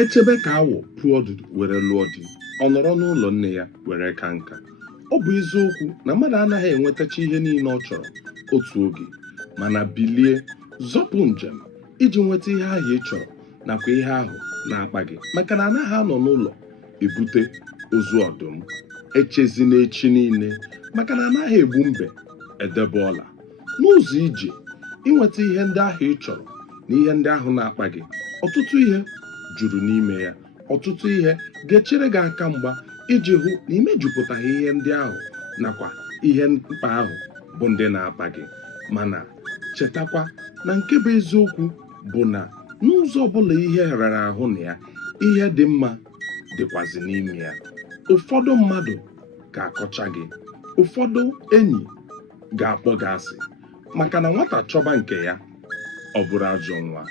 echebe ka awọ pụọ ọdụdụ were lụọ di, ọ nọrọ n'ụlọ nne ya were ka nka. Ọ bụ eziokwu na mmadụ anaghị enwetacha ihe niile ọ chọrọ otu oge, mana bilie zọpụ njem iji nweta ihe ahụ ị chọrọ nakwa ihe ahụ na-akpa gị, maka na anaghị anọ n'ụlọ ebute ozu ọdụm. Echezina echi niile, maka na anaghị egbu mbe edebe ọla. N'ụzọ ije inweta ihe ndị ahụ ị chọrọ na ihe ndị ahụ na-akpa gị, ọtụtụ ihe juru n'ime ya. Ọtụtụ ihe ga-echere gị aka mgba iji hụ na imejupụtaghị ihe ndị ahụ nakwa ihe mkpa ahụ bụ ndị na-akpa gị. Mana chetakwa na nke bụ eziokwu bụ na n'ụzọ ọbụla ihe rara ahụ na ya, ihe dị mma dịkwazi n'ime ya. Ụfọdụ mmadụ ga-akọcha gị, ụfọdụ enyi ga-akpọ gị asị, maka na nwata chọba nke ya ọ bụrụ ajọ nwa.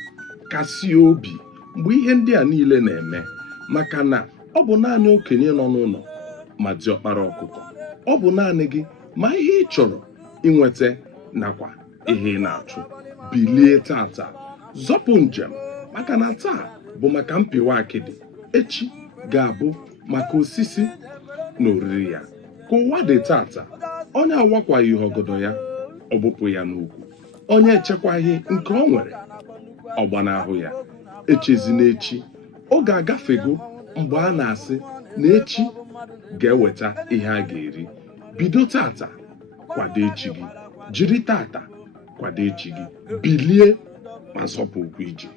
Kasie obi mgbe ihe ndị a niile na-eme, maka na ọ bụ naanị okenye nọ n'ụlọ ma diọkpara ọkụkọ. Ọ bụ naanị gị ma ihe ị chọrọ inweta nakwa ihe ị na-achụ. Bilie tata, zọpụ njem, maka na taa bụ maka mpịwa akịdị, echi ga-abụ maka osisi na oriri ya. Ka ụwa dị tata, onye awakwaghị ọgọdọ ya ọ bụpụ ya n'ukwu, onye echekwaghị nke ọ nwere ọ gbanahụ ya. Echezina echi, oge agafego mgbe a na-asị na echi ga-eweta ihe a ga-eri. Bido tata kwado echi gị, jiri tata kwado echi gị. Bilie ma zọpụ ụkwụ ije.